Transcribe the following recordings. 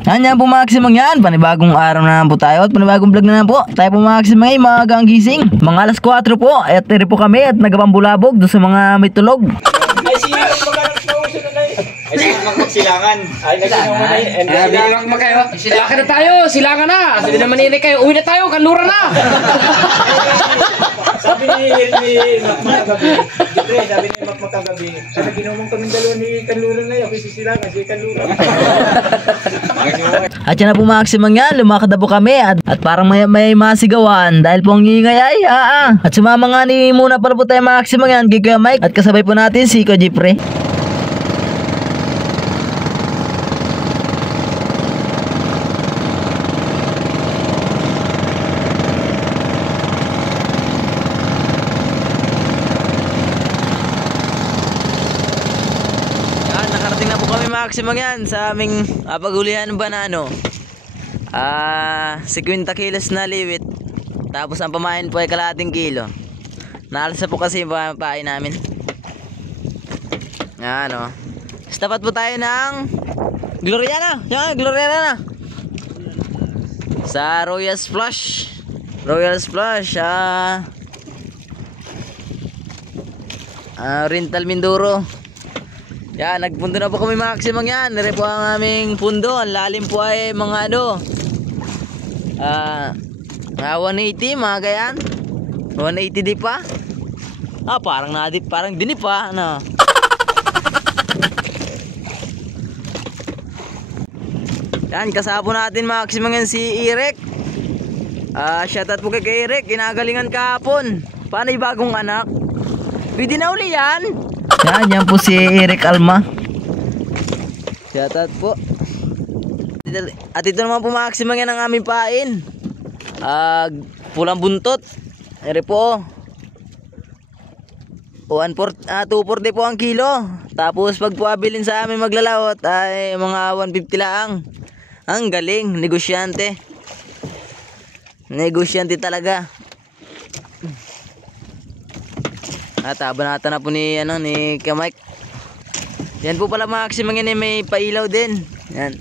Yan po Maximang yan, panibagong araw na po tayo at panibagong vlog na po. Tayo po Maximang ay maagang gising. Mga alas 4 po, at tiri po kami at nagapambulabog doon sa mga may tulog. Ay, sino magkaroon sa uso na kayo? Ay, sino magsilangan? Ay, nagsilangan mo na yun. Bilang mo kayo. Silangan na tayo, silangan na. Sabi na Manila kayo, uwi na tayo, kanlura na. Sabi ni Mac Magagabi, Jeffrey, sabi ni Mac Magagabi, sa ginumong kaming dalawa ni Kanlura na yun, kasi silangan, si Kanlura. At yan na po Maximang yan, lumakad na po kami at parang may masigawan dahil po ang ingay ay At sumama nga ni muna pala po tayo Maximang yan, kay Kuya Mike at kasabay po natin si Kuya Jeffrey. Maximang yan sa aming paghulihan ng banano. 50 kilos na liwit. Tapos ang pamain po ay kalahating kilo. Naalasa po kasi yung pamain namin. Yan o. Tapat po tayo ng Gloriana. Yan, Gloriana na. Sa Royal Splash. Royal Splash. Rental Mindoro. Yan, nagpundo na po kami Maximang yan. Nire po ang aming pundo. Ang lalim po ay mga 180 mga gayan. 180 di pa. Parang nadip, parang dinip pa. Ano? Yan, kasama natin Maximang yan si Eric. Shoutout po kay Eric. Kinagalingan kahapon. Paano yung bagong anak? Pwede na uli yan. Yan po si Eric Alma. Shoutout po. At ito naman po Maximang yan ang aming pain. Pulang buntot. Ere po 240 po ang kilo. Tapos pag pabilin sa amin maglalawot ay mga 150 lang. Ang galing, negosyante. Negosyante talaga. At banata na po ni Kuya Mike. Yan po pala Maximang yan, may pailaw din. Yan.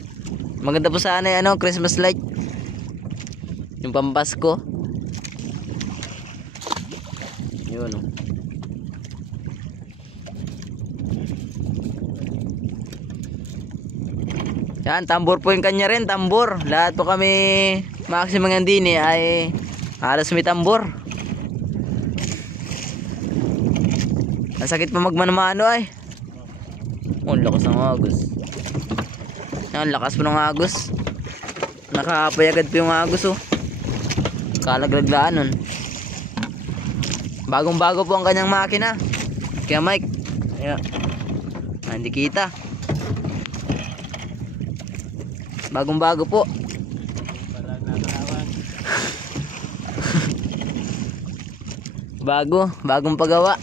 Maganda po sana Christmas light. Yung pampasko. Yun o. Yan, tambor po yung kanya rin, tambor. Lahat po kami Maximang yan din ay halos may tambor. Nasakit pa magmanamano ay. Ang lakas ng agos. Yan, lakas po ng agos. Nakapay agad po yung agos Kalaglaglaan nun. Bagong bago po ang kanyang makina. Kaya Mike. Ayan. Hindi kita. Bagong bago po. Bagong pagawa.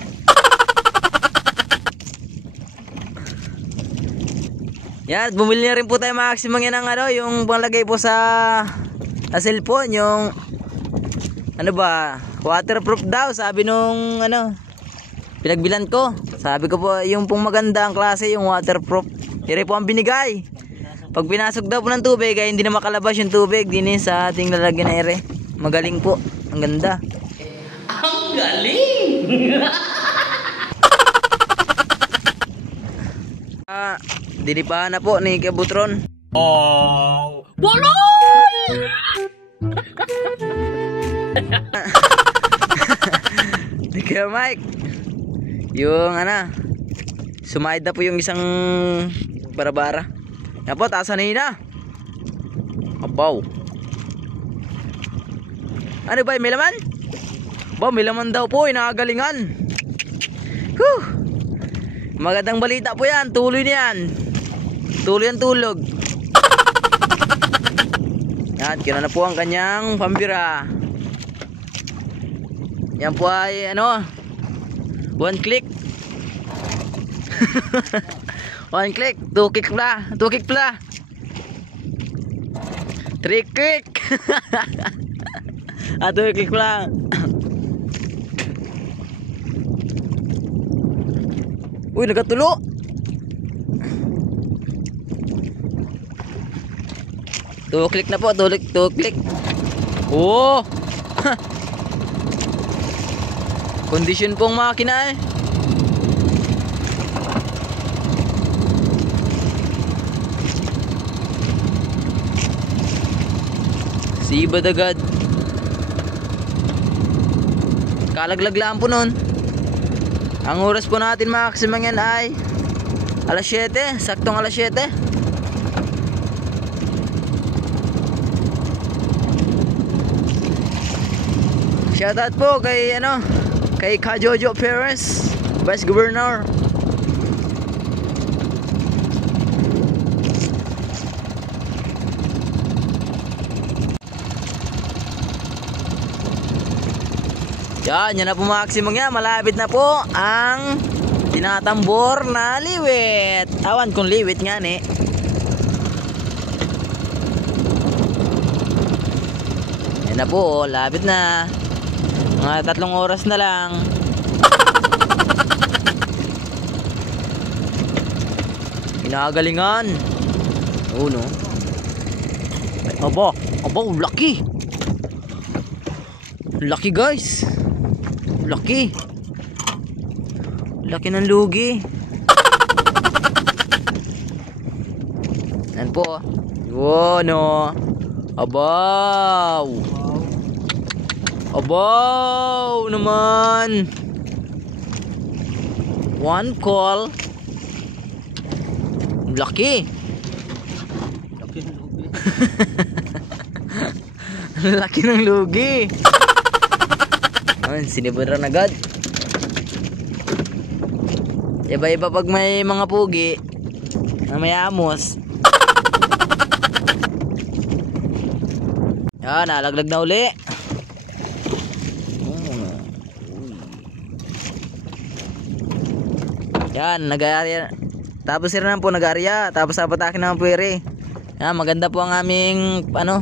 Yan, bumili na rin po tayo Maximang yan ng yung panglagay po sa cellphone, yung waterproof daw, sabi nung pinagbilan ko. Sabi ko po, yung pong maganda ang klase, yung waterproof. Yan po ang binigay. Pag pinasok daw po ng tubig, ay hindi na makalabas yung tubig din sa ating lalagyan na ere. Magaling po, ang ganda. Ang galing! Dinipahan na po ni Kabutron. Bolon! Kaya Mike, yung sumayad na po yung isang barabara. Yan po, taasan na. Abaw. Ano ba, may laman? May laman daw po, nakagalingan. Magandang balita po yan, tuloy na yan. Tuloy ang tulog. Yan, kina na po ang kanyang pambira. Yan po ay 1 click. 1 click, 2 click pala, 2 click pala. 3 click. 2 click pala. Uy, nagatulo. 2 click na po, 2 click. Oh! Kondisyon pong makina eh. Sibad agad. Kalaglag lang po nun. Ang oras po natin maximum yan ay alas 7, saktong alas 7. Shoutout po kay kay Kajojo Perez, Vice Governor. Yan na po maximum yan. Malapit na po ang tinatambor na liwit. Awan kung liwit nga eh. Yan na po, lapit na. Mga 3 oras na lang. Pinagalingan. Oh no. Aba, laki. Laki guys. Laki. Laki ng lugi. Yan po. Yun o. Abaw. Abaw naman. One call. Laki. Laki ng lugi. Laki ng lugi. Siniburan agad. Iba-iba pag may mga pugi na may amos. Yan, nalaglag na uli. Yan, nag-aarya. Tapos sila naman po nag-aarya. Tapos apatakin naman po iri. Yan, maganda po ang aming ang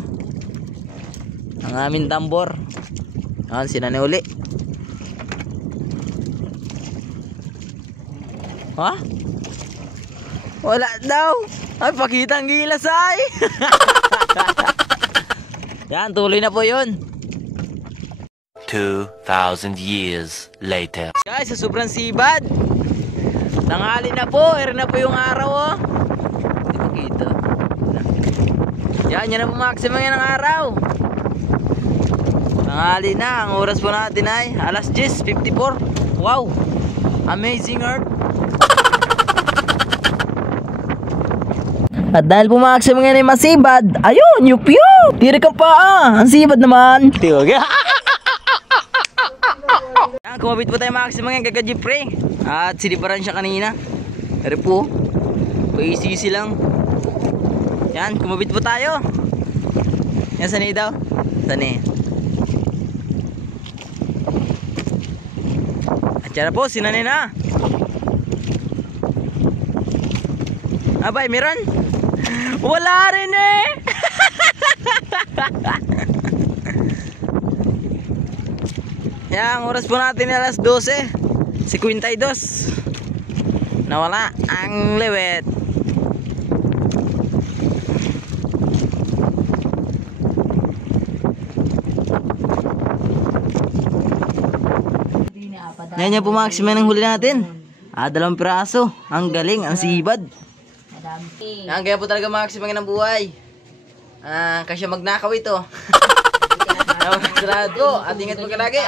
aming tambor. Yan, sinani uli. Ha? Wala daw. Ay, pakitang gilas ay. Yan, tuloy na po yun. 2,000 years later. Guys, sa sobrang sibad. Tanghali na po. Ere na po yung araw oh. Hindi ko kita. Yan na po maximum yan ng araw. Tanghali na. Ang oras po natin ay alas 10:54. Wow. Amazing Earth. At dahil po maximum yan ay masibad, ayun, yup. Tira ka pa ang sibad naman. Tiwag. Yan, kumabit po tayo maximum yan kagajipre. At sinibaran siya kanina. Pero po, paisisi lang. Yan, kumabit po tayo. Yan, sani daw. Sani. At yan po, sinani na. Abay, meron? Wala rin eh. Yan, oras po natin alas 12:52. Nawala ang liwet. Ngayon yung pumaksima ng huli natin. 2 piraso. Ang galing, ang sibad. Yan, kaya po talaga maximum ng buhay. Kasi magnakaw ito. Salamat po at ingat po ka lagi.